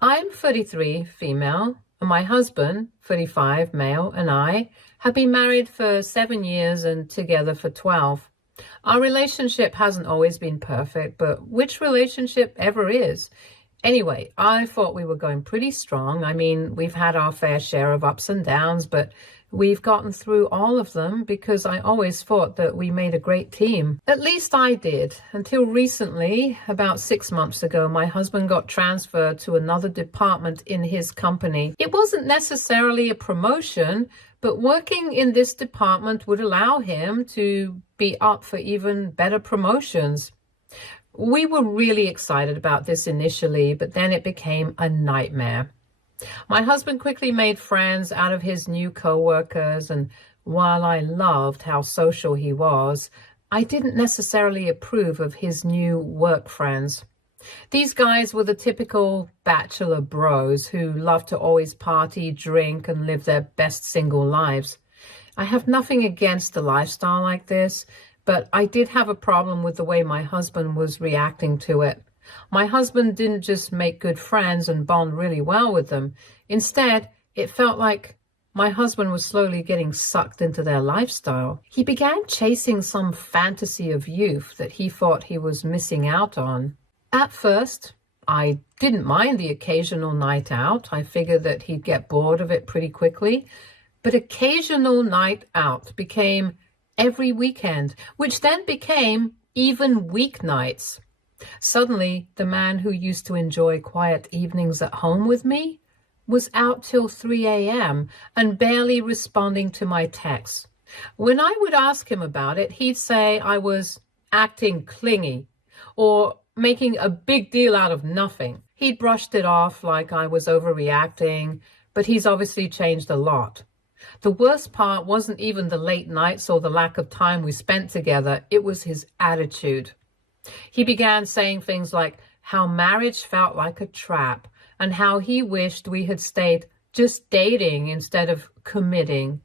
I'm 33, female, and my husband, 35, male, and I have been married for 7 years and together for 12. Our relationship hasn't always been perfect, but which relationship ever is? Anyway, I thought we were going pretty strong. I mean, we've had our fair share of ups and downs, but we've gotten through all of them because I always thought that we made a great team. At least I did, until recently, about 6 months ago, my husband got transferred to another department in his company. It wasn't necessarily a promotion, but working in this department would allow him to be up for even better promotions. We were really excited about this initially, but then it became a nightmare. My husband quickly made friends out of his new co-workers, and while I loved how social he was, I didn't necessarily approve of his new work friends. These guys were the typical bachelor bros who love to always party, drink, and live their best single lives. I have nothing against a lifestyle like this, but I did have a problem with the way my husband was reacting to it. My husband didn't just make good friends and bond really well with them. Instead, it felt like my husband was slowly getting sucked into their lifestyle. He began chasing some fantasy of youth that he thought he was missing out on. At first, I didn't mind the occasional night out. I figured that he'd get bored of it pretty quickly. But occasional night out became every weekend, which then became even weeknights. Suddenly, the man who used to enjoy quiet evenings at home with me was out till 3 a.m. and barely responding to my texts. When I would ask him about it, he'd say I was acting clingy or making a big deal out of nothing. He'd brushed it off like I was overreacting, but he's obviously changed a lot. The worst part wasn't even the late nights or the lack of time we spent together. It was his attitude. He began saying things like how marriage felt like a trap and how he wished we had stayed just dating instead of committing.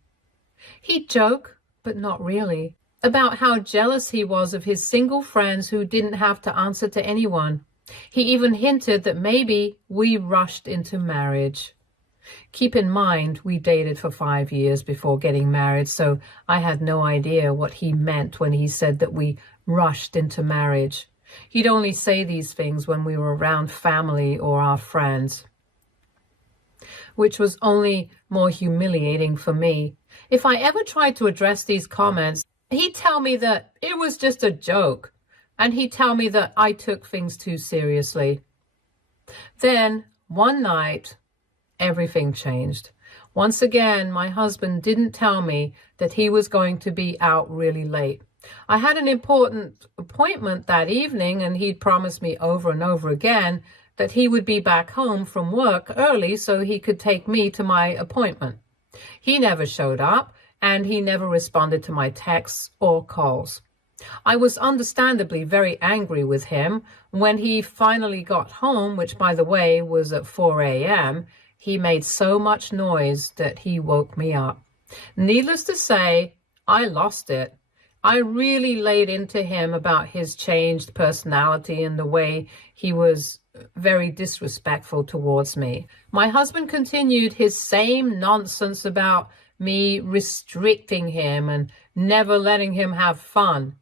He'd joke, but not really, about how jealous he was of his single friends who didn't have to answer to anyone. He even hinted that maybe we rushed into marriage. Keep in mind, we dated for 5 years before getting married, so I had no idea what he meant when he said that we rushed into marriage. He'd only say these things when we were around family or our friends, which was only more humiliating for me. If I ever tried to address these comments, he'd tell me that it was just a joke, and he'd tell me that I took things too seriously. Then, one night, everything changed. Once again, my husband didn't tell me that he was going to be out really late. I had an important appointment that evening, and he'd promised me over and over again that he would be back home from work early so he could take me to my appointment. He never showed up, and he never responded to my texts or calls. I was understandably very angry with him. When he finally got home, which by the way was at 4 a.m., he made so much noise that he woke me up. Needless to say, I lost it. I really laid into him about his changed personality and the way he was very disrespectful towards me. My husband continued his same nonsense about me restricting him and never letting him have fun.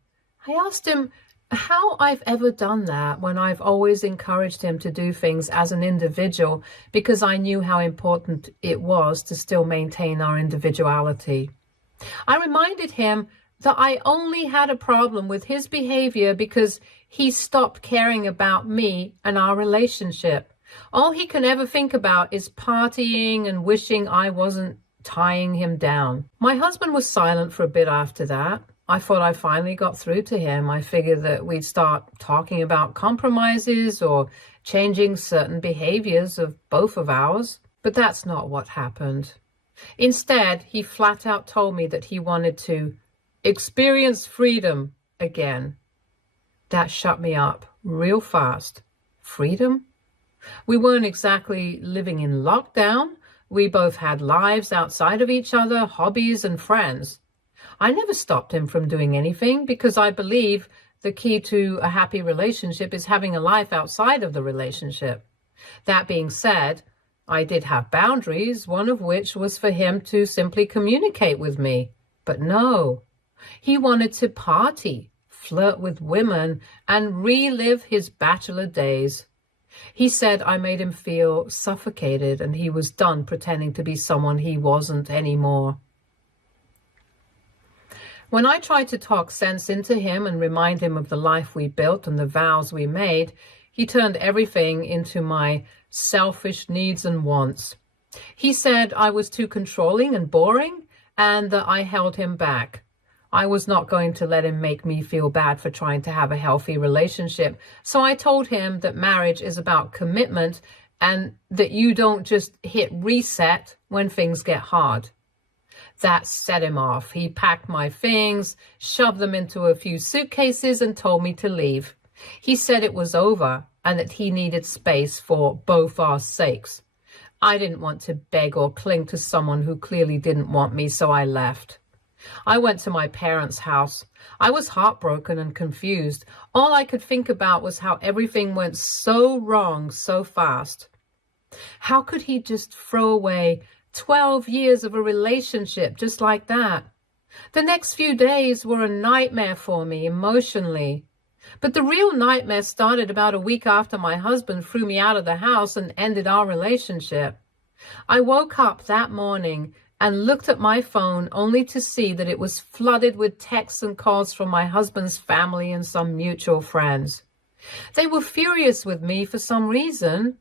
I asked him how I've ever done that when I've always encouraged him to do things as an individual because I knew how important it was to still maintain our individuality. I reminded him that I only had a problem with his behavior because he stopped caring about me and our relationship. All he can ever think about is partying and wishing I wasn't tying him down. My husband was silent for a bit after that. I thought I finally got through to him. I figured that we'd start talking about compromises or changing certain behaviors of both of ours. But that's not what happened. Instead, he flat out told me that he wanted to experience freedom again. That shut me up real fast. Freedom? We weren't exactly living in lockdown. We both had lives outside of each other, hobbies and friends. I never stopped him from doing anything because I believe the key to a happy relationship is having a life outside of the relationship. That being said, I did have boundaries, one of which was for him to simply communicate with me. But no, he wanted to party, flirt with women, and relive his bachelor days. He said I made him feel suffocated and he was done pretending to be someone he wasn't anymore. When I tried to talk sense into him and remind him of the life we built and the vows we made, he turned everything into my selfish needs and wants. He said I was too controlling and boring and that I held him back. I was not going to let him make me feel bad for trying to have a healthy relationship. So I told him that marriage is about commitment and that you don't just hit reset when things get hard. That set him off. He packed my things, shoved them into a few suitcases, and told me to leave. He said it was over and that he needed space for both our sakes. I didn't want to beg or cling to someone who clearly didn't want me, so I left. I went to my parents' house. I was heartbroken and confused. All I could think about was how everything went so wrong so fast. How could he just throw away 12 years of a relationship just like that? The next few days were a nightmare for me emotionally. But the real nightmare started about a week after my husband threw me out of the house and ended our relationship. I woke up that morning and looked at my phone only to see that it was flooded with texts and calls from my husband's family and some mutual friends. They were furious with me for some reason.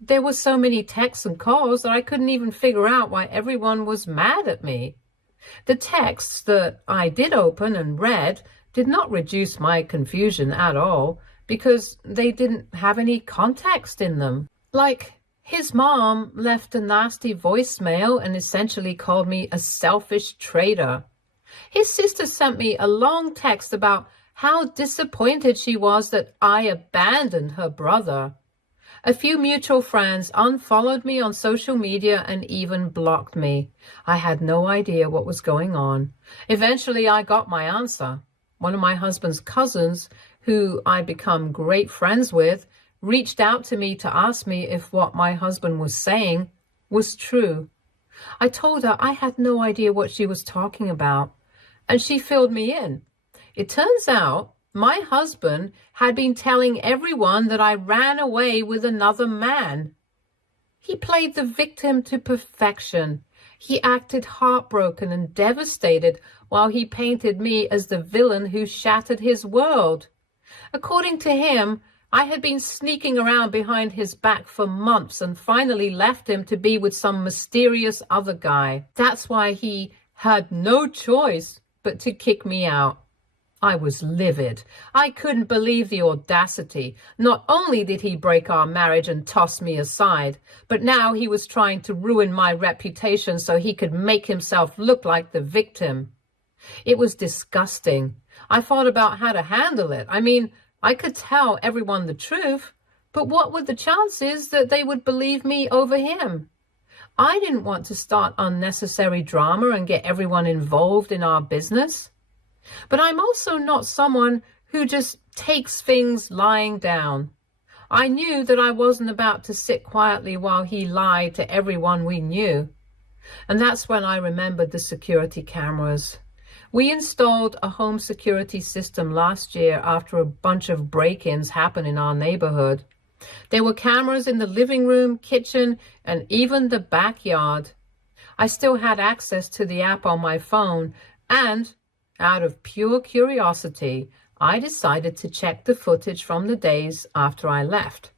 There were so many texts and calls that I couldn't even figure out why everyone was mad at me. The texts that I did open and read did not reduce my confusion at all because they didn't have any context in them. Like, his mom left a nasty voicemail and essentially called me a selfish traitor. His sister sent me a long text about how disappointed she was that I abandoned her brother. A few mutual friends unfollowed me on social media and even blocked me. I had no idea what was going on. Eventually, I got my answer. One of my husband's cousins, who I'd become great friends with, reached out to me to ask me if what my husband was saying was true. I told her I had no idea what she was talking about, and she filled me in. It turns out my husband had been telling everyone that I ran away with another man. He played the victim to perfection. He acted heartbroken and devastated while he painted me as the villain who shattered his world. According to him, I had been sneaking around behind his back for months and finally left him to be with some mysterious other guy. That's why he had no choice but to kick me out. I was livid. I couldn't believe the audacity. Not only did he break our marriage and toss me aside, but now he was trying to ruin my reputation so he could make himself look like the victim. It was disgusting. I thought about how to handle it. I mean, I could tell everyone the truth, but what were the chances that they would believe me over him? I didn't want to start unnecessary drama and get everyone involved in our business. But I'm also not someone who just takes things lying down. I knew that I wasn't about to sit quietly while he lied to everyone we knew. And that's when I remembered the security cameras. We installed a home security system last year after a bunch of break-ins happened in our neighborhood. There were cameras in the living room, kitchen, and even the backyard. I still had access to the app on my phone, and out of pure curiosity, I decided to check the footage from the days after I left.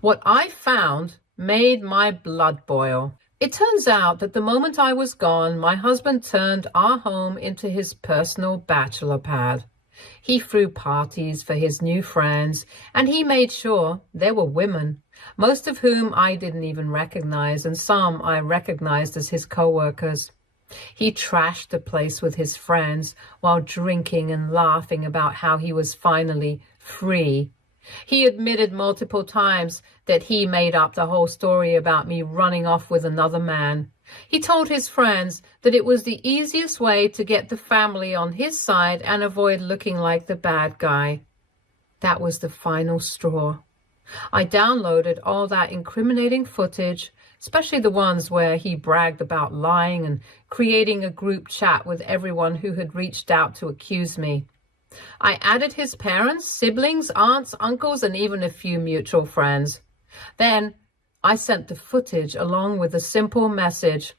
What I found made my blood boil. It turns out that the moment I was gone, my husband turned our home into his personal bachelor pad. He threw parties for his new friends, and he made sure there were women, most of whom I didn't even recognize, and some I recognized as his co-workers. He trashed the place with his friends while drinking and laughing about how he was finally free. He admitted multiple times that he made up the whole story about me running off with another man. He told his friends that it was the easiest way to get the family on his side and avoid looking like the bad guy. That was the final straw. I downloaded all that incriminating footage, especially the ones where he bragged about lying and creating a group chat with everyone who had reached out to accuse me. I added his parents, siblings, aunts, uncles, and even a few mutual friends. Then I sent the footage along with a simple message.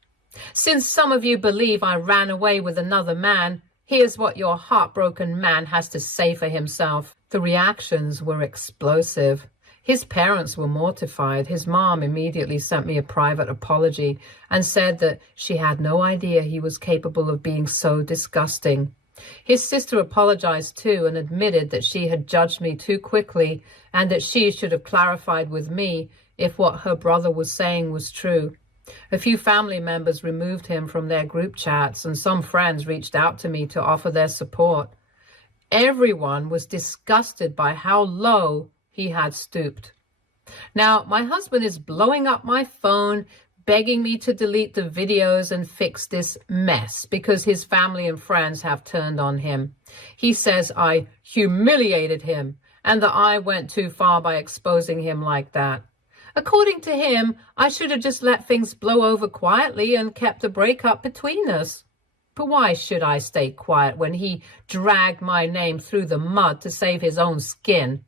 Since some of you believe I ran away with another man, here's what your heartbroken man has to say for himself. The reactions were explosive. His parents were mortified. His mom immediately sent me a private apology and said that she had no idea he was capable of being so disgusting. His sister apologized too and admitted that she had judged me too quickly and that she should have clarified with me if what her brother was saying was true. A few family members removed him from their group chats, and some friends reached out to me to offer their support. Everyone was disgusted by how low he had stooped. Now, my husband is blowing up my phone, begging me to delete the videos and fix this mess because his family and friends have turned on him. He says I humiliated him and that I went too far by exposing him like that. According to him, I should have just let things blow over quietly and kept a breakup between us. But why should I stay quiet when he dragged my name through the mud to save his own skin?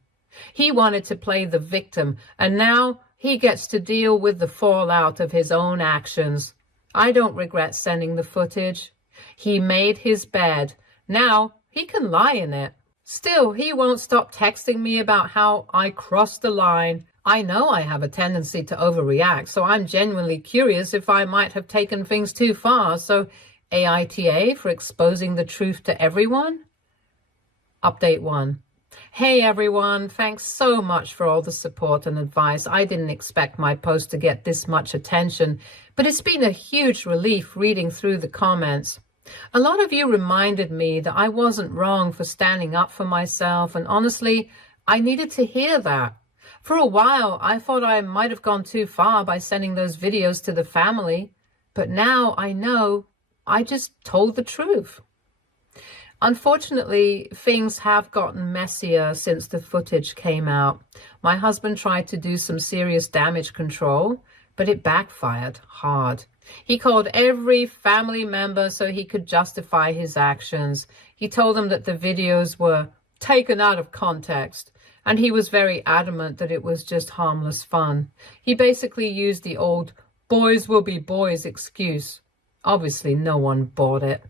He wanted to play the victim, and now he gets to deal with the fallout of his own actions. I don't regret sending the footage. He made his bed. Now he can lie in it. Still, he won't stop texting me about how I crossed the line. I know I have a tendency to overreact, so I'm genuinely curious if I might have taken things too far. So, AITA for exposing the truth to everyone? Update 1. Hey everyone, thanks so much for all the support and advice. I didn't expect my post to get this much attention, but it's been a huge relief reading through the comments. A lot of you reminded me that I wasn't wrong for standing up for myself, and honestly, I needed to hear that. For a while, I thought I might have gone too far by sending those videos to the family, but now I know I just told the truth. Unfortunately, things have gotten messier since the footage came out. My husband tried to do some serious damage control, but it backfired hard. He called every family member so he could justify his actions. He told them that the videos were taken out of context, and he was very adamant that it was just harmless fun. He basically used the old boys will be boys excuse. Obviously, no one bought it.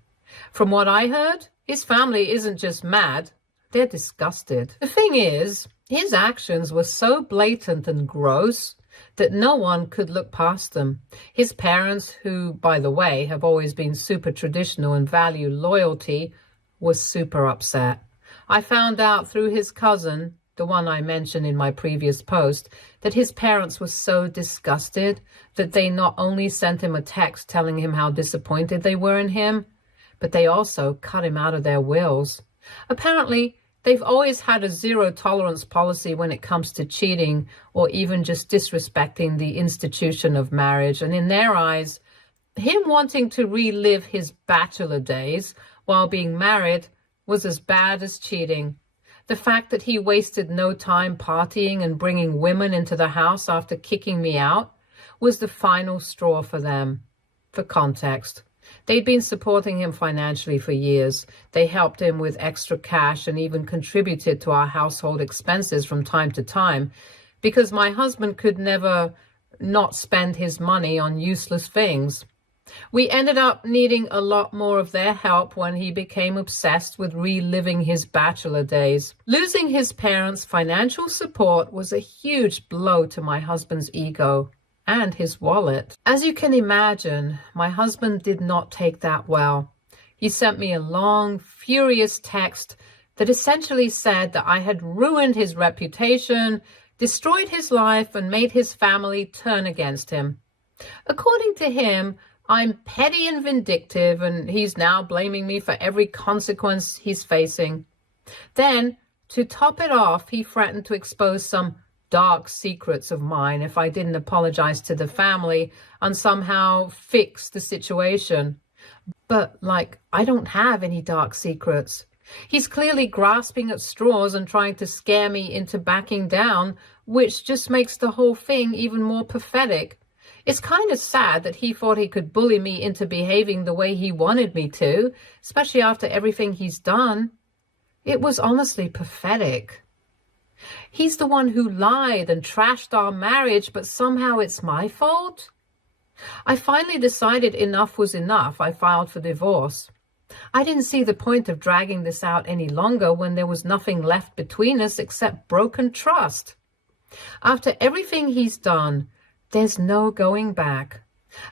From what I heard, his family isn't just mad, they're disgusted. The thing is, his actions were so blatant and gross that no one could look past them. His parents, who, by the way, have always been super traditional and value loyalty, were super upset. I found out through his cousin, the one I mentioned in my previous post, that his parents were so disgusted that they not only sent him a text telling him how disappointed they were in him, but they also cut him out of their wills. Apparently, they've always had a zero-tolerance policy when it comes to cheating or even just disrespecting the institution of marriage. And in their eyes, him wanting to relive his bachelor days while being married was as bad as cheating. The fact that he wasted no time partying and bringing women into the house after kicking me out was the final straw for them. For context, they'd been supporting him financially for years. They helped him with extra cash and even contributed to our household expenses from time to time because my husband could never not spend his money on useless things. We ended up needing a lot more of their help when he became obsessed with reliving his bachelor days. Losing his parents' financial support was a huge blow to my husband's ego and his wallet. As you can imagine, my husband did not take that well. He sent me a long, furious text that essentially said that I had ruined his reputation, destroyed his life, and made his family turn against him. According to him, I'm petty and vindictive, and he's now blaming me for every consequence he's facing. Then, to top it off, he threatened to expose some dark secrets of mine if I didn't apologize to the family and somehow fix the situation. But, I don't have any dark secrets. He's clearly grasping at straws and trying to scare me into backing down, which just makes the whole thing even more pathetic. It's kind of sad that he thought he could bully me into behaving the way he wanted me to, especially after everything he's done. It was honestly pathetic. He's the one who lied and trashed our marriage, but somehow it's my fault? I finally decided enough was enough. I filed for divorce. I didn't see the point of dragging this out any longer when there was nothing left between us except broken trust. After everything he's done, there's no going back.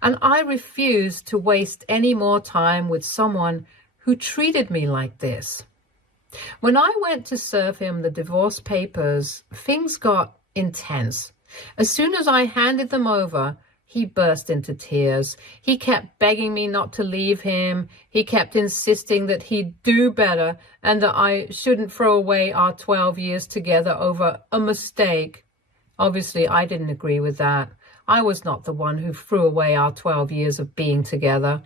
And I refuse to waste any more time with someone who treated me like this. When I went to serve him the divorce papers, things got intense. As soon as I handed them over, he burst into tears. He kept begging me not to leave him. He kept insisting that he'd do better and that I shouldn't throw away our 12 years together over a mistake. Obviously, I didn't agree with that. I was not the one who threw away our 12 years of being together.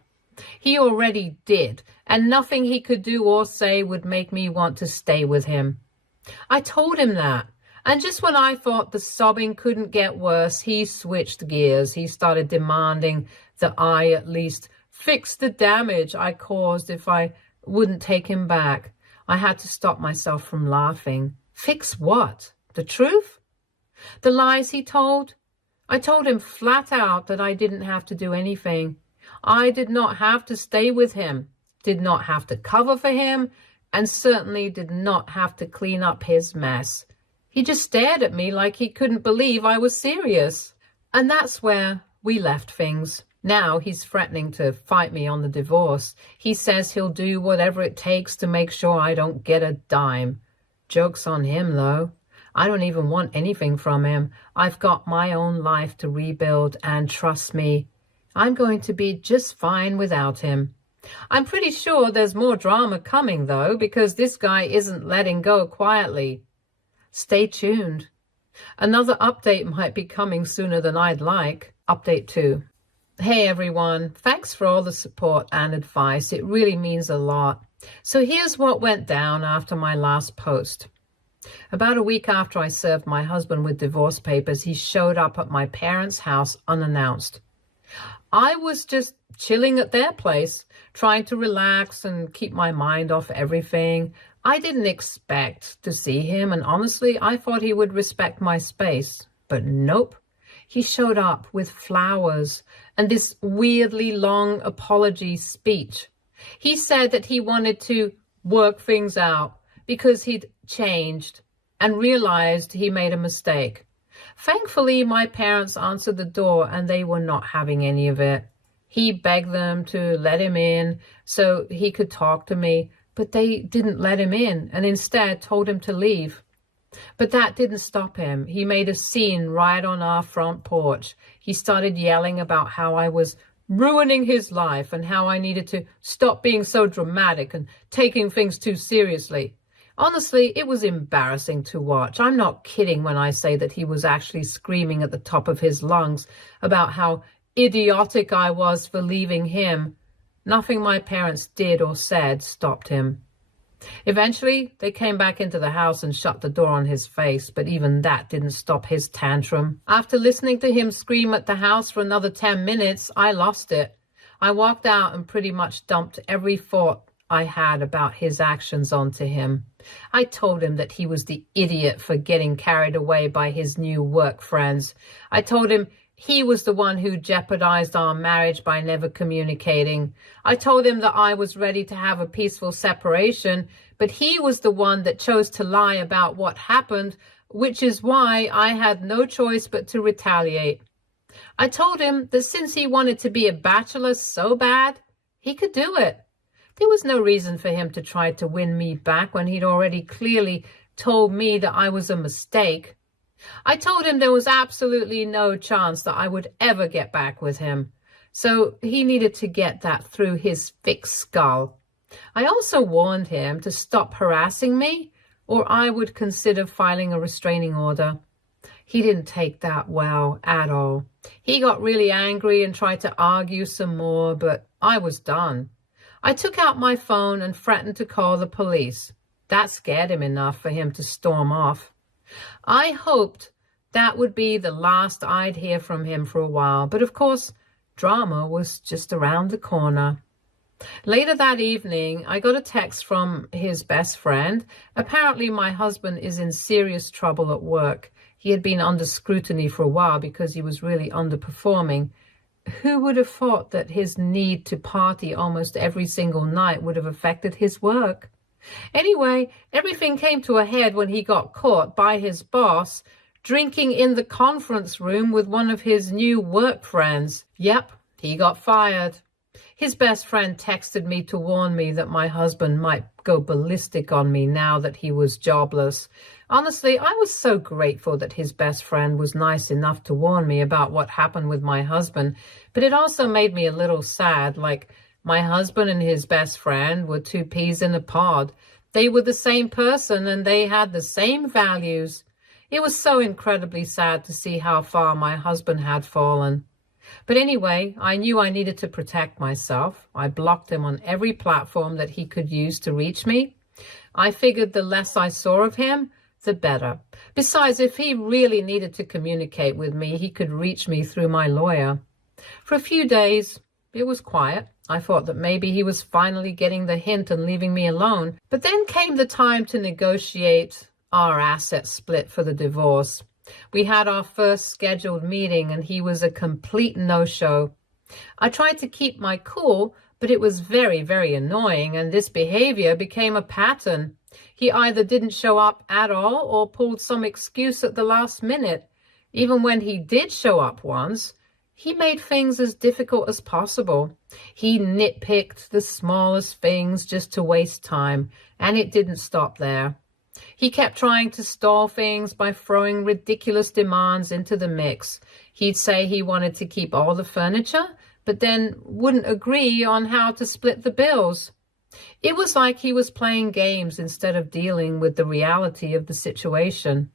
He already did, and nothing he could do or say would make me want to stay with him. I told him that. And just when I thought the sobbing couldn't get worse, he switched gears. He started demanding that I at least fix the damage I caused if I wouldn't take him back. I had to stop myself from laughing. Fix what? The truth? The lies he told? I told him flat out that I didn't have to do anything. I did not have to stay with him, did not have to cover for him, and certainly did not have to clean up his mess. He just stared at me like he couldn't believe I was serious. And that's where we left things. Now he's threatening to fight me on the divorce. He says he'll do whatever it takes to make sure I don't get a dime. Joke's on him, though. I don't even want anything from him. I've got my own life to rebuild, and trust me, I'm going to be just fine without him. I'm pretty sure there's more drama coming, though, because this guy isn't letting go quietly. Stay tuned. Another update might be coming sooner than I'd like. Update 2. Hey everyone, thanks for all the support and advice. It really means a lot. So here's what went down after my last post. About a week after I served my husband with divorce papers, he showed up at my parents' house unannounced. I was just chilling at their place, trying to relax and keep my mind off everything. I didn't expect to see him, and honestly, I thought he would respect my space. But nope. He showed up with flowers and this weirdly long apology speech. He said that he wanted to work things out because he'd changed and realized he made a mistake. Thankfully, my parents answered the door and they were not having any of it. He begged them to let him in so he could talk to me, but they didn't let him in and instead told him to leave. But that didn't stop him. He made a scene right on our front porch. He started yelling about how I was ruining his life and how I needed to stop being so dramatic and taking things too seriously. Honestly, it was embarrassing to watch. I'm not kidding when I say that he was actually screaming at the top of his lungs about how idiotic I was for leaving him. Nothing my parents did or said stopped him. Eventually, they came back into the house and shut the door on his face, but even that didn't stop his tantrum. After listening to him scream at the house for another 10 minutes, I lost it. I walked out and pretty much dumped every thought I had about his actions onto him. I told him that he was the idiot for getting carried away by his new work friends. I told him he was the one who jeopardized our marriage by never communicating. I told him that I was ready to have a peaceful separation, but he was the one that chose to lie about what happened, which is why I had no choice but to retaliate. I told him that since he wanted to be a bachelor so bad, he could do it. There was no reason for him to try to win me back when he'd already clearly told me that I was a mistake. I told him there was absolutely no chance that I would ever get back with him, so he needed to get that through his thick skull. I also warned him to stop harassing me, or I would consider filing a restraining order. He didn't take that well at all. He got really angry and tried to argue some more, but I was done. I took out my phone and threatened to call the police. That scared him enough for him to storm off. I hoped that would be the last I'd hear from him for a while, but of course, drama was just around the corner. Later that evening, I got a text from his best friend. Apparently, my husband is in serious trouble at work. He had been under scrutiny for a while because he was really underperforming. Who would have thought that his need to party almost every single night would have affected his work? Anyway, everything came to a head when he got caught by his boss drinking in the conference room with one of his new work friends. Yep, he got fired. His best friend texted me to warn me that my husband might go ballistic on me now that he was jobless. Honestly, I was so grateful that his best friend was nice enough to warn me about what happened with my husband, but it also made me a little sad, like my husband and his best friend were two peas in a pod. They were the same person and they had the same values. It was so incredibly sad to see how far my husband had fallen. But anyway, I knew I needed to protect myself. I blocked him on every platform that he could use to reach me. I figured the less I saw of him, the better. Besides, if he really needed to communicate with me, he could reach me through my lawyer. For a few days, it was quiet. I thought that maybe he was finally getting the hint and leaving me alone. But then came the time to negotiate our asset split for the divorce. We had our first scheduled meeting and he was a complete no-show. I tried to keep my cool, but it was very, very annoying, and this behavior became a pattern. He either didn't show up at all or pulled some excuse at the last minute. Even when he did show up once, he made things as difficult as possible. He nitpicked the smallest things just to waste time, and it didn't stop there. He kept trying to stall things by throwing ridiculous demands into the mix. He'd say he wanted to keep all the furniture, but then wouldn't agree on how to split the bills. It was like he was playing games instead of dealing with the reality of the situation.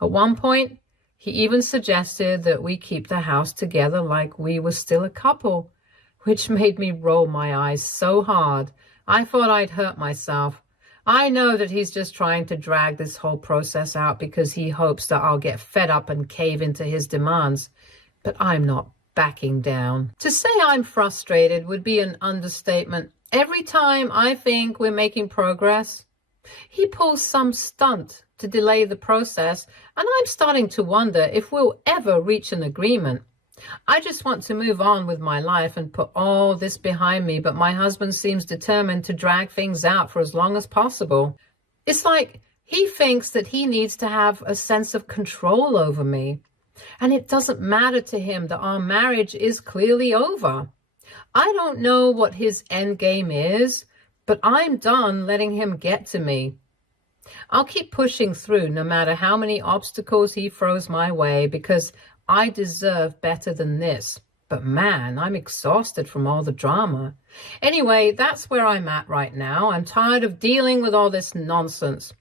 At one point, he even suggested that we keep the house together like we were still a couple, which made me roll my eyes so hard. I thought I'd hurt myself. I know that he's just trying to drag this whole process out because he hopes that I'll get fed up and cave into his demands, but I'm not backing down. To say I'm frustrated would be an understatement. Every time I think we're making progress, he pulls some stunt to delay the process, and I'm starting to wonder if we'll ever reach an agreement. I just want to move on with my life and put all this behind me, but my husband seems determined to drag things out for as long as possible. It's like he thinks that he needs to have a sense of control over me, and it doesn't matter to him that our marriage is clearly over. I don't know what his end game is, but I'm done letting him get to me. I'll keep pushing through no matter how many obstacles he throws my way, because I deserve better than this. But man, I'm exhausted from all the drama. Anyway, that's where I'm at right now. I'm tired of dealing with all this nonsense.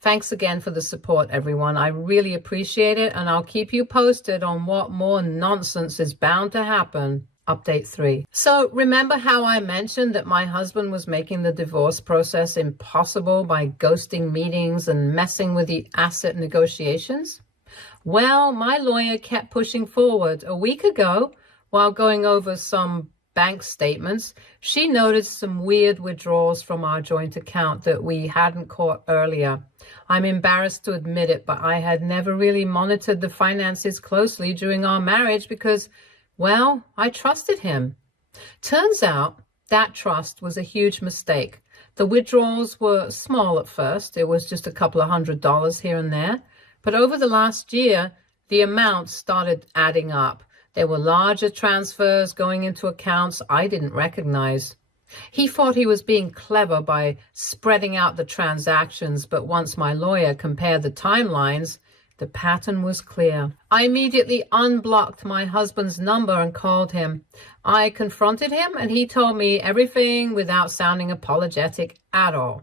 Thanks again for the support, everyone. I really appreciate it, and I'll keep you posted on what more nonsense is bound to happen. Update 3. So remember how I mentioned that my husband was making the divorce process impossible by ghosting meetings and messing with the asset negotiations? Well, my lawyer kept pushing forward. A week ago, while going over some bank statements, she noticed some weird withdrawals from our joint account that we hadn't caught earlier. I'm embarrassed to admit it, but I had never really monitored the finances closely during our marriage because, well, I trusted him. Turns out that trust was a huge mistake. The withdrawals were small at first. It was just a couple of $100 here and there. But over the last year, the amounts started adding up. There were larger transfers going into accounts I didn't recognize. He thought he was being clever by spreading out the transactions, but once my lawyer compared the timelines, the pattern was clear. I immediately unblocked my husband's number and called him. I confronted him, and he told me everything without sounding apologetic at all.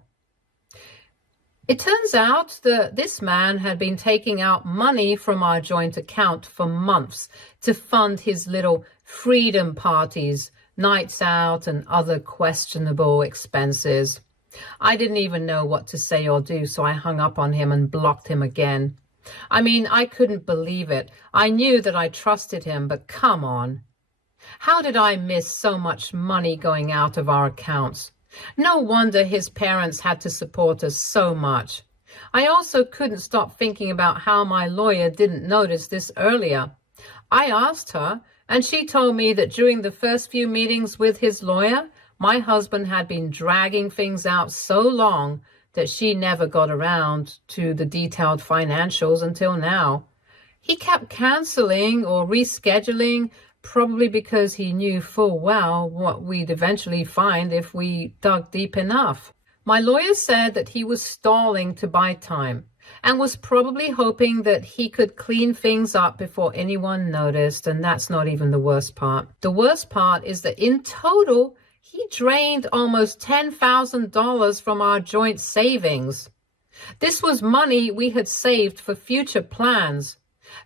It turns out that this man had been taking out money from our joint account for months to fund his little freedom parties nights out, and other questionable expenses. I didn't even know what to say or do, so I hung up on him and blocked him again. I mean, I couldn't believe it. I knew that I trusted him, but come on. How did I miss so much money going out of our accounts? No wonder his parents had to support us so much. I also couldn't stop thinking about how my lawyer didn't notice this earlier. I asked her, and she told me that during the first few meetings with his lawyer, my husband had been dragging things out so long that she never got around to the detailed financials until now. He kept canceling or rescheduling, probably because he knew full well what we'd eventually find if we dug deep enough. My lawyer said that he was stalling to buy time and was probably hoping that he could clean things up before anyone noticed, and that's not even the worst part. The worst part is that in total, he drained almost $10,000 from our joint savings. This was money we had saved for future plans,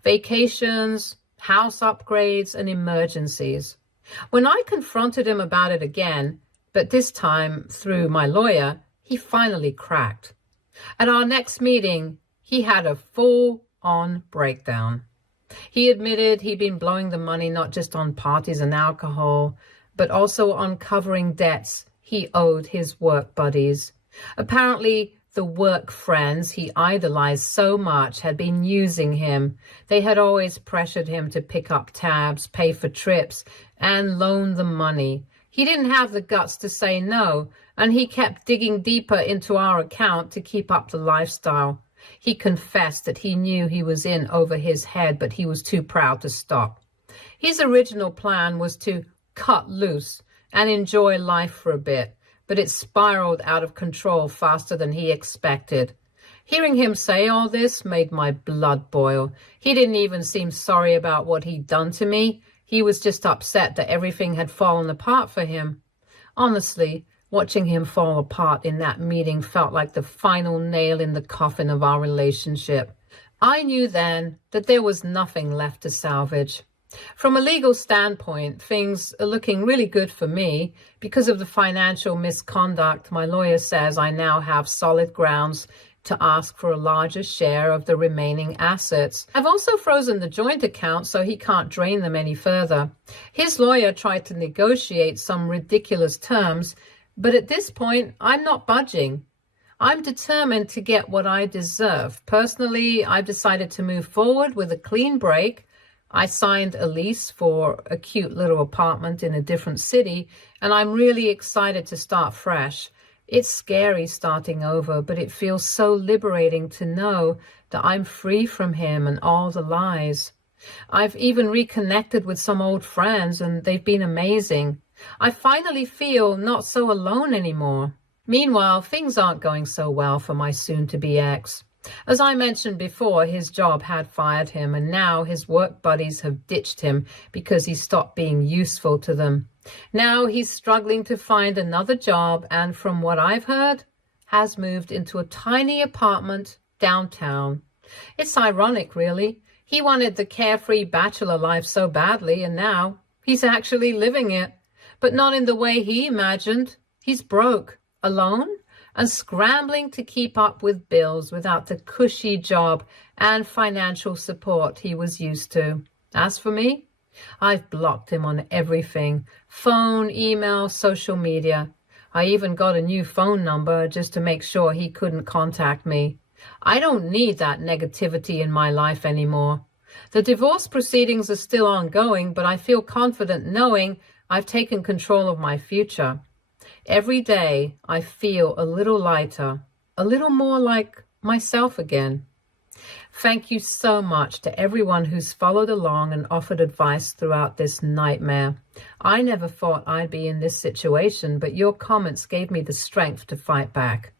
vacations, house upgrades, and emergencies. When I confronted him about it again, but this time through my lawyer, he finally cracked. At our next meeting, he had a full-on breakdown. He admitted he'd been blowing the money not just on parties and alcohol, but also on covering debts he owed his work buddies. Apparently, the work friends he idolized so much had been using him. They had always pressured him to pick up tabs, pay for trips, and loan them money. He didn't have the guts to say no, and he kept digging deeper into our account to keep up the lifestyle. He confessed that he knew he was in over his head, but he was too proud to stop. His original plan was to cut loose and enjoy life for a bit, but it spiraled out of control faster than he expected. Hearing him say all this made my blood boil. He didn't even seem sorry about what he'd done to me. He was just upset that everything had fallen apart for him. Honestly, watching him fall apart in that meeting felt like the final nail in the coffin of our relationship. I knew then that there was nothing left to salvage. From a legal standpoint, things are looking really good for me. Because of the financial misconduct, my lawyer says I now have solid grounds to ask for a larger share of the remaining assets. I've also frozen the joint account so he can't drain them any further. His lawyer tried to negotiate some ridiculous terms, but at this point, I'm not budging. I'm determined to get what I deserve. Personally, I've decided to move forward with a clean break. I signed a lease for a cute little apartment in a different city, and I'm really excited to start fresh. It's scary starting over, but it feels so liberating to know that I'm free from him and all the lies. I've even reconnected with some old friends, and they've been amazing. I finally feel not so alone anymore. Meanwhile, things aren't going so well for my soon-to-be ex. As I mentioned before, his job had fired him, and now his work buddies have ditched him because he stopped being useful to them. Now he's struggling to find another job, and from what I've heard, has moved into a tiny apartment downtown. It's ironic, really. He wanted the carefree bachelor life so badly, and now he's actually living it. But not in the way he imagined. He's broke, alone, and scrambling to keep up with bills without the cushy job and financial support he was used to. As for me, I've blocked him on everything: phone, email, social media. I even got a new phone number just to make sure he couldn't contact me. I don't need that negativity in my life anymore. The divorce proceedings are still ongoing, but I feel confident knowing I've taken control of my future. Every day I feel a little lighter, a little more like myself again. Thank you so much to everyone who's followed along and offered advice throughout this nightmare. I never thought I'd be in this situation, but your comments gave me the strength to fight back.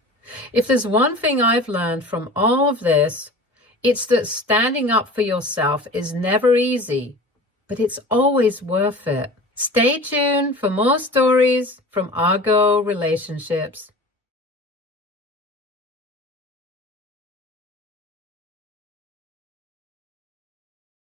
If there's one thing I've learned from all of this, it's that standing up for yourself is never easy, but it's always worth it. Stay tuned for more stories from Argo Relationships.